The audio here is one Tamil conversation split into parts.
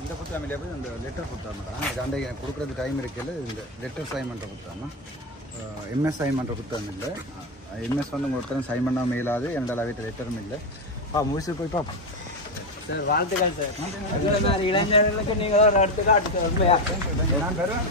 இந்த புத்தகம் இல்லையா போய் அந்த லெட்டர் புத்தகம் தான் இது அன்றைக்கு எனக்கு கொடுக்குறது டைம் இருக்கையில் இந்த லெட்டர் சைன் பண்ணுற புத்தகம் எம்எஸ் சைன் பண்ணுற புத்தகம் இல்லை. எம்எஸ் வந்து உங்கள் ஒருத்தரும் சைன் பண்ணால் மேலாது என்னோட வீட்டு லெட்டரும் இல்லை. ஆ முடிச்சு போய் பார்ப்போம் சார் வாழ்த்துக்கள் சார். மாதிரி இளைஞர்களுக்கு நீங்கள் ஒரு உண்மையா? நான் வருவேன்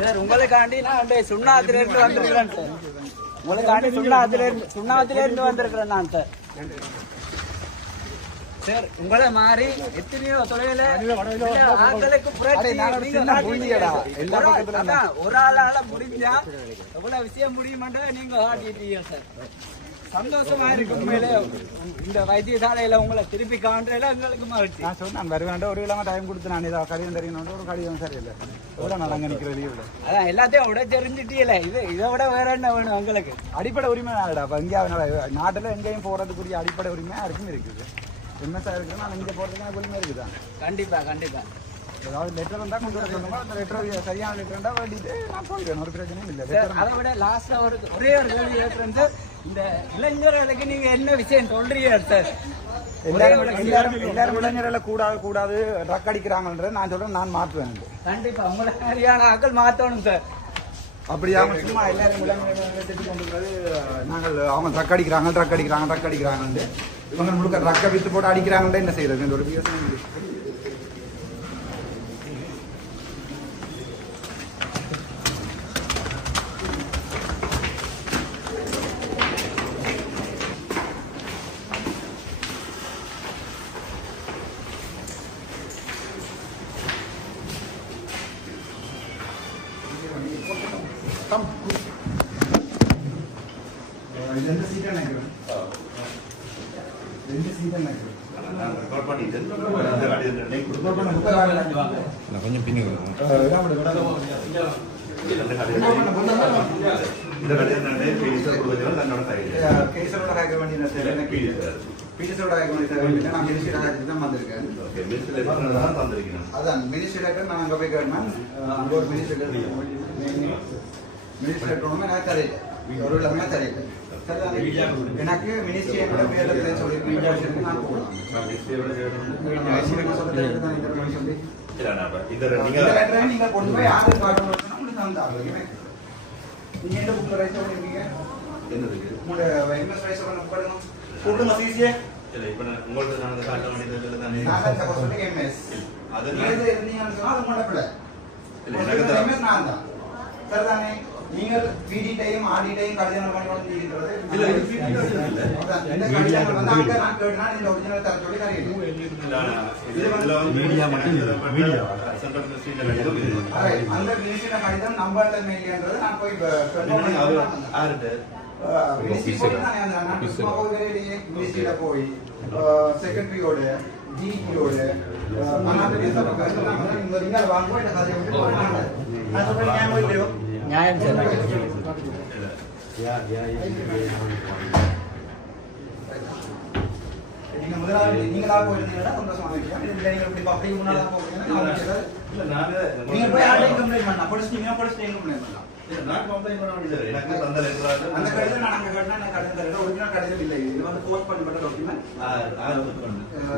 சார் உங்களுக்காண்டி நான் வந்து சுண்ணாத்துல இருந்து வந்திருக்கிறேன் சார். உங்களுக்காண்டி சுண்ணாத்துல இருந்து சுண்ணாத்துல இருந்து வந்திருக்கிறேன் நான் சார். சார் உங்களை மாதிரி எத்தனையோ தொழில ஆட்களுக்கு புரட்சி ஒரு ஆளால முடிஞ்சா எவ்வளவு விஷயம் முடியுமாண்டா நீங்க காட்டிட்டீங்க சார். சந்தோஷமா இருக்கு உண்மையிலே. இந்த வைத்தியசாலையில உங்களை திருப்பி காண்றதுல எங்களுக்கு மகிழ்ச்சி. நான் சொன்னேன் வருவேன் ஒரு கிழமை டைம் கொடுத்து நான் இதை கடிதம் தெரியணும் ஒரு கடிதம் சரியில்லை. எவ்வளோ நான் அங்கே நிற்கிற லீவில் அதான் எல்லாத்தையும் விட தெரிஞ்சிட்டீல இது இதை விட வேற என்ன வேணும் உங்களுக்கு அடிப்படை உரிமை நாடா இப்போ இந்தியாவில் நாட்டில் எங்கேயும் போகிறதுக்குரிய அடிப்படை உரிமை யாருக்கும் இருக்குது. எம்எஸ்ஆ இருக்குது நான் இங்கே போகிறதுக்கு எனக்கு உரிமை இருக்குதா கண்டிப்பா கண்டிப்பா. ஏதாவது லெட்டர் வந்தால் கொண்டு வர சொல்லுங்க அந்த லெட்டர் சரியான லெட்டர்ண்டா வேண்டிட்டு நான் போயிடுவேன் ஒரு பிரச்சனையும் இல்லை. அதை விட லாஸ்டா ஒரு ஒரே ஒரு கேள்வி இந்த இளைஞர்களுக்கு நீங்க என்ன விஷயம் சொல்றீங்க சார் எல்லாரும் எல்லாரும் இளைஞர்களை கூடாது கூடாது ட்ரக் அடிக்கிறாங்கன்றது நான் சொல்கிறேன் நான் மாற்றுவேன். கண்டிப்பா உங்களை மாதிரியான சார் அப்படி அவங்க சும்மா எல்லாரும் இளைஞர்களை திட்டி கொண்டுக்கிறது நாங்கள் அவங்க ட்ரக் அடிக்கிறாங்க ட்ரக் அடிக்கிறாங்க ட்ரக் அடிக்கிறாங்கன்ட்டு. இவங்க முழுக்க ட்ரக்கை வித்து போட்டு அடிக்கிறாங்கன்ட்டு என்ன செய்யறது ஒரு யோசனை இருக்கு. இது எந்த சீட்டை நினைக்கிறேன் ரெண்டு சீட்டை நினைக்கிறேன் நான் கொஞ்சம் பின்னுக்கு தேவை இல்லை நான் மினிஸ்ட்ரி ராஜ்யத்துக்கு தான் வந்திருக்கேன் அதான் மினிஸ்ட்ரி லெட்டர் நான் அங்கே போய் கேட்டேன் அங்கே ஒரு மினிஸ்ட்ரி லெட்டர் மினிஸ்ட்ரி ஒன்றுமே நான் தரையில ஒரு இல்லாமே தரையில எனக்கு மினிஸ்ட்ரி என்னோட பேரில் சொல்லி நான் போகலாம். சொல்லி. நீங்க கொண்டு போய் ஆதார் கார்டு உங்களுக்கு தந்தாங்க நீங்க எந்த புக்கில் ரைஸ் பண்ணிருக்கீங்க உங்களோட எம்எஸ் ரைஸ் பண்ண பாருங்க கூப்பிடுங்க சிசிஏ நான் தான் சப்போஸ் சொல்லி எம்எஸ் அது நீங்க இது இருந்தீங்கன்னு சொன்னா அது உங்களோட பிள்ளை எனக்கு தான். எம்எஸ் நான் தான். சரிதானே? நீங்கள் பிடிட்டையும் ஆடிட்டையும் கடிதம் பண்ணி வந்து இருக்கிறது. இல்ல, இது PD கடிதம் இல்ல. அதான், இந்த கடிதம் வந்து அங்க நான் கேட்டா இந்த ஒரிஜினல் தர சொல்லி தரீங்க மீடியா மட்டும் இல்லை. மீடியா. Alright, அந்த மினிஸ்ட்ரி கடிதம் நம்பர்ல இல்லைன்றது நான் போய் போய் அந்த செக்ரட்டரியோட டிடியோட இங்க நீங்க வாங்க இந்த கதையை விட்டு போறாங்க நான் சொல்றேன் ஞாபகம் இல்லையோ? நியாயம் சார் நீங்க முதலாளி நீங்களா போயிருந்தீங்கன்னா சந்தோஷமா இருக்கலாம் இல்ல நீங்க இப்படி அப்படி முன்னால போறீங்கன்னா நான் நீங்க போய் யார்ட்டையும் கம்ப்ளைண்ட் பண்ணலாம். படிச்சிட்டீங்கன்னா படிச்சிட்டீங்க கம்ப்ளைண்ட் பண்ணலாம். அந்த கடிதம் நான் அங்க கட்டினா கடிதம் தரல ஒரிஜினல் கடிதம் இல்லை. இது வந்து போஸ்ட் பண்ணப்பட்ட டாக்குமெண்ட்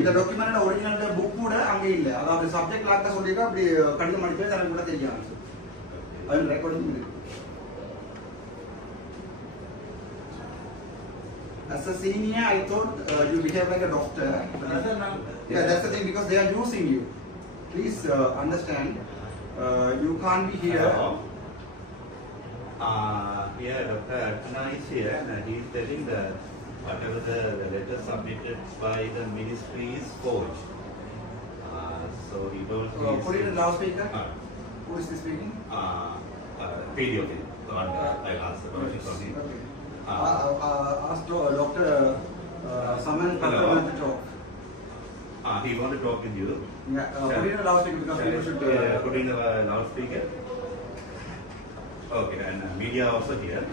இந்த டாக்குமெண்ட் ஒரிஜினல் புக் கூட அங்க இல்ல. அதாவது சப்ஜெக்ட் லாக்க சொல்லிட்டு அப்படி கடிதம் அடிச்சு எனக்கு கூட தெரிய I As a senior, I thought uh, you behave like a doctor. yeah, that's the thing because they are using you. Please uh, understand, uh, you can't be here. Uh, yeah, Dr. Archana is here and he is telling that whatever the, the letter submitted by the ministry is forged. Uh, so he told uh, Put it in loudspeaker. Uh, Who is this speaking? uh, uh, video thing. So, and, uh, I'll ask the question from him. Okay. Uh, Uh, uh, ask Doctor uh, Saman Hello. To talk. Uh, he want to talk with you. Yeah, uh, put in loudspeaker because Shall people should. uh, Uh, put in the uh, loudspeaker. Okay, and uh, media also here.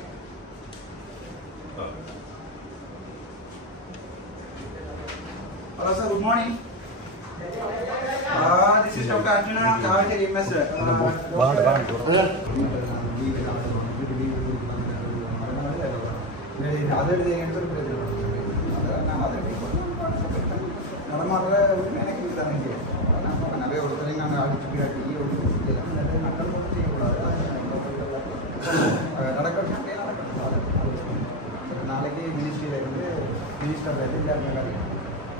Okay. Hello, sir. Good morning. Uh, this is Dr. Arjuna Kavachari MS. வாங்க, நடக்கணும் நாளைக்கு இருந்து மினிஸ்டர்